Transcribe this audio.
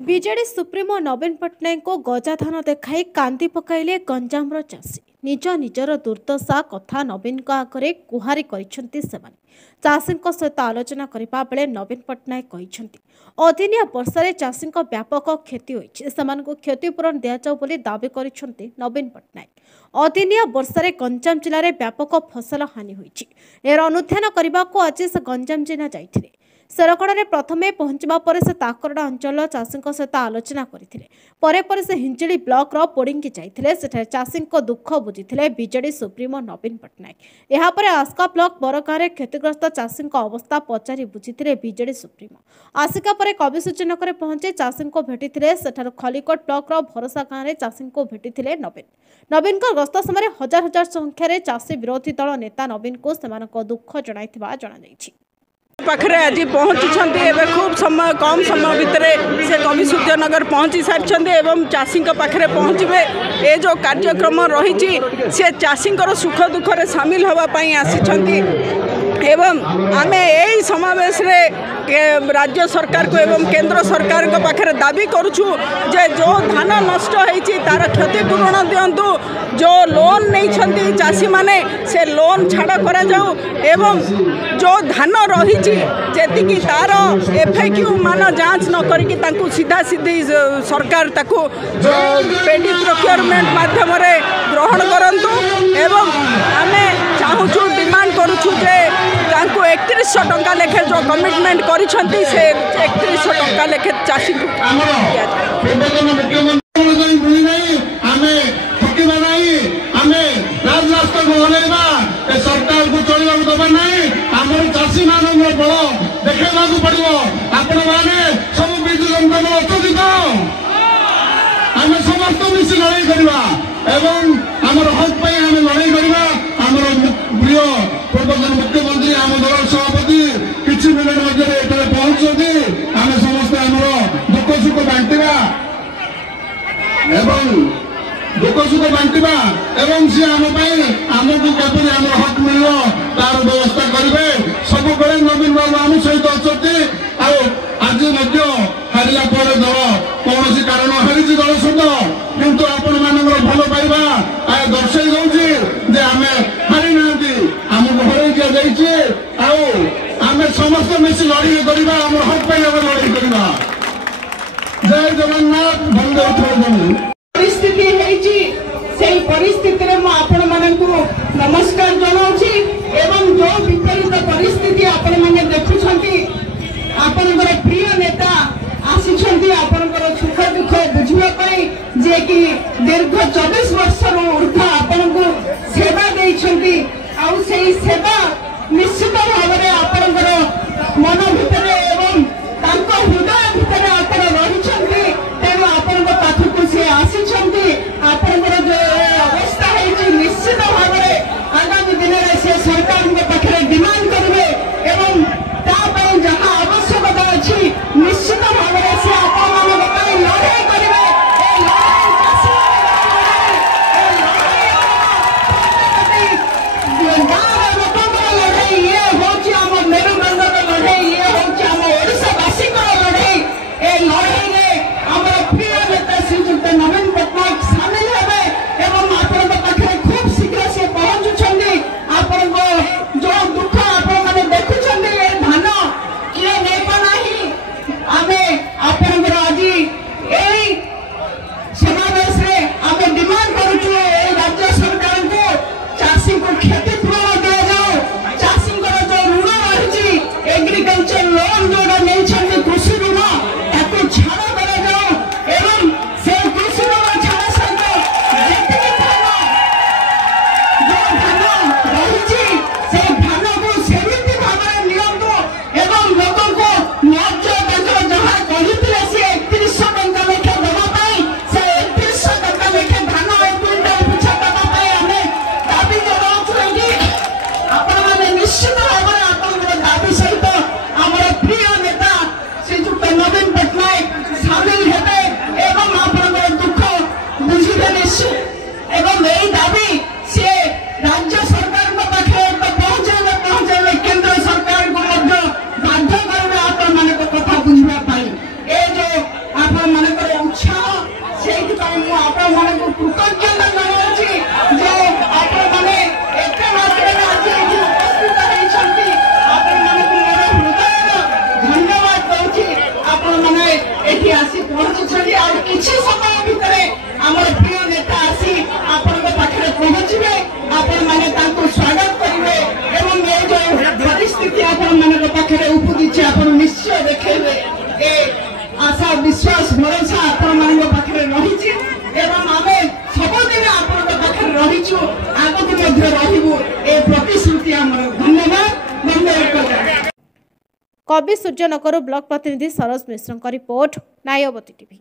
BJD supremo ନବୀନ ପଟ୍ଟନାୟକଙ୍କୁ ଗଜାଧାନ ଦେଖାଇ କାନ୍ଦି ପକାଇଲେ ଗଞ୍ଜାମର ଚାଷୀ। ନିଜ ନିଜର ଦୁର୍ଦ୍ଦଶା କଥା ନବୀନଙ୍କ ଆଗରେ ଗୁହାରି କରିଛନ୍ତି ସେମାନେ। ଚାଷୀଙ୍କ ସହିତ ଆଲୋଚନା କରିବା ବେଳେ ନବୀନ ପଟ୍ଟନାୟକ କହିଛନ୍ତି, ଅଦିନିଆ ବର୍ଷାରେ ଚାଷୀଙ୍କ ବ୍ୟାପକ କ୍ଷତି ହୋଇଛି, ସେମାନଙ୍କୁ କ୍ଷତିପୂରଣ ଦିଆଯାଉ ବୋଲି ଦାବି କରିଛନ୍ତି ନବୀନ ପଟ୍ଟନାୟକ। ଅଦିନିଆ ବର୍ଷାରେ ଗଞ୍ଜାମ ଜିଲ୍ଲାରେ ବ୍ୟାପକ ଫସଲ ହାନି ହୋଇଛି। ଏହାର ଅନୁଧ୍ୟାନ କରିବାକୁ ଆଜି ସେ ଗଞ୍ଜାମ ଜିଲ୍ଲା ଯାଇଥିଲେ। ଶେରଗଡ଼ରେ ପ୍ରଥମେ ପହଞ୍ଚିବା ପରେ ସେ ତାକରଡ଼ା ଅଞ୍ଚଳର ଚାଷୀଙ୍କ ସହିତ ଆଲୋଚନା କରିଥିଲେ। ପରେ ପରେ ସେ ହିଞ୍ଜିଳି ବ୍ଲକର ପୋଡ଼ିଙ୍ଗି ଯାଇଥିଲେ। ସେଠାରେ ଚାଷୀଙ୍କ ଦୁଃଖ ବୁଝିଥିଲେ ବିଜେଡି ସୁପ୍ରିମୋ ନବୀନ ପଟ୍ଟନାୟକ। ଏହାପରେ ଆସ୍କା ବ୍ଲକ ବରଗାଁରେ କ୍ଷତିଗ୍ରସ୍ତ ଚାଷୀଙ୍କ ଅବସ୍ଥା ପଚାରି ବୁଝିଥିଲେ ବିଜେଡି ସୁପ୍ରିମୋ। ଆସିକା ପରେ କବିସୂର୍ଯ୍ୟନଗରରେ ପହଞ୍ଚି ଚାଷୀଙ୍କୁ ଭେଟିଥିଲେ। ସେଠାରୁ ଖଲିକୋଟ ବ୍ଲକର ଭରସା ଗାଁରେ ଚାଷୀଙ୍କୁ ଭେଟିଥିଲେ ନବୀନ। ନବୀନଙ୍କ ଗସ୍ତ ସମୟରେ ହଜାର ହଜାର ସଂଖ୍ୟାରେ ଚାଷୀ ବିରୋଧୀ ଦଳ ନେତା ନବୀନଙ୍କୁ ସେମାନଙ୍କ ଦୁଃଖ ଜଣାଇଥିବା ଜଣାଯାଇଛି। पाखरे आज पहुँची खूब समय कम समय भितर से कविसूर्यनगर पहुँची सारी एवं चाषी पाखे पहुँचे ये जो कार्यक्रम रही से चाषी सुख दुख में सामिल होगापाई आसी एवं आम यही समावेश राज्य सरकार को एवं केंद्र सरकार को पाखे दाबी करुचु जे जो धान नष्ट होती तार क्षतिपूरण दिंतु जो लोन नहीं चाषी माने से लोन छाड़ करा जाऊ एवं जो धान रही जी तार एफएक्यू मान जांच न करी सीधा सीधी सरकार ताकू पेडी प्रोक्योरमेंट माध्यम ग्रहण करंतु एवं आमे चाहूँ डिमांड करुचु जे 3100 टंका लेखे जो कमिटमेंट करिसेंती से 3100 टंका लेखे चाषी को सरकार को चलवा दबा नहीं आम चाषी मान बल देखा पड़ो आपण मैंने सब विजु जनता दल अच्छी तो आम समस्त मिसी लड़ाई करवा आमर हक पर आम लड़ाई करवा आमर प्रिय पूर्वतन मुख्यमंत्री आम दल सभापति किसी मिनट मध्य पहुंचती आम समस्ते आमर दुख सुख बांटा दुख सुख बांटा सी आमको कपड़ी आम हक मिल तार व्यवस्था करेंगे सब नवीन बाबू आम सहित अच्छा आज हारिला दल कौन कारण हारी दल सहित किंतु आपण मान भल पाइबा दर्शाई दौर आम हारी ना आमको हर दिया आम समस्त मिसी लड़ाई करवा आम हक पर लड़ाई करवा जय जगन्नाथ बंदे उत्तर परिस्थिति है परिस्थिति नमस्कार जनाऊँगी एवं जो विपरीत परिस्थिति आपण मैंने देखुंट आपणकर प्रिय नेता आसी आपणकर सुख दुख बुझाई जे कि दीर्घ 24 वर्ष ऊर्ध आपण को सेवा देइछंती आउ सेई सेवा निश्चित भाव में आपणकर मन भितर एवं तांको हृदय भितर आपण रहिछंती तेणु आपण पाखक से आसी आपणकर जो अवस्था है निश्चित भाव में आगामी दिन में से सरकार पाखे डिमांड करेंगे एवं जहाँ आवश्यकता अच्छी निश्चित भाव में से आपण लड़ाई करेंगे गाँव लोक लड़ाई ये हूँ आम मेरुदंडर लड़ाई ये हूँ आम ओडावासी लड़ाई ए किसी समय भितर आमर प्रिय नेता आसी आपण पाखे पहुंचे आपण मैंने स्वागत करेंगे एवं ये जो परिस्थिति आपण मान पाखे उपजी आपण निश्चय देखेबे ए आशा विश्वास भरोसा आपण मान पाखे रही एवं आमे सबदिन आपण पाखे रहीचु आगक मध्य रहिबु ए प्रतिश्रुति आमर धन्यवाद वंदे। कवि सूर्यनगर ब्लॉक प्रतिनिधि सरोज मिश्र रिपोर्ट नायवती टीवी।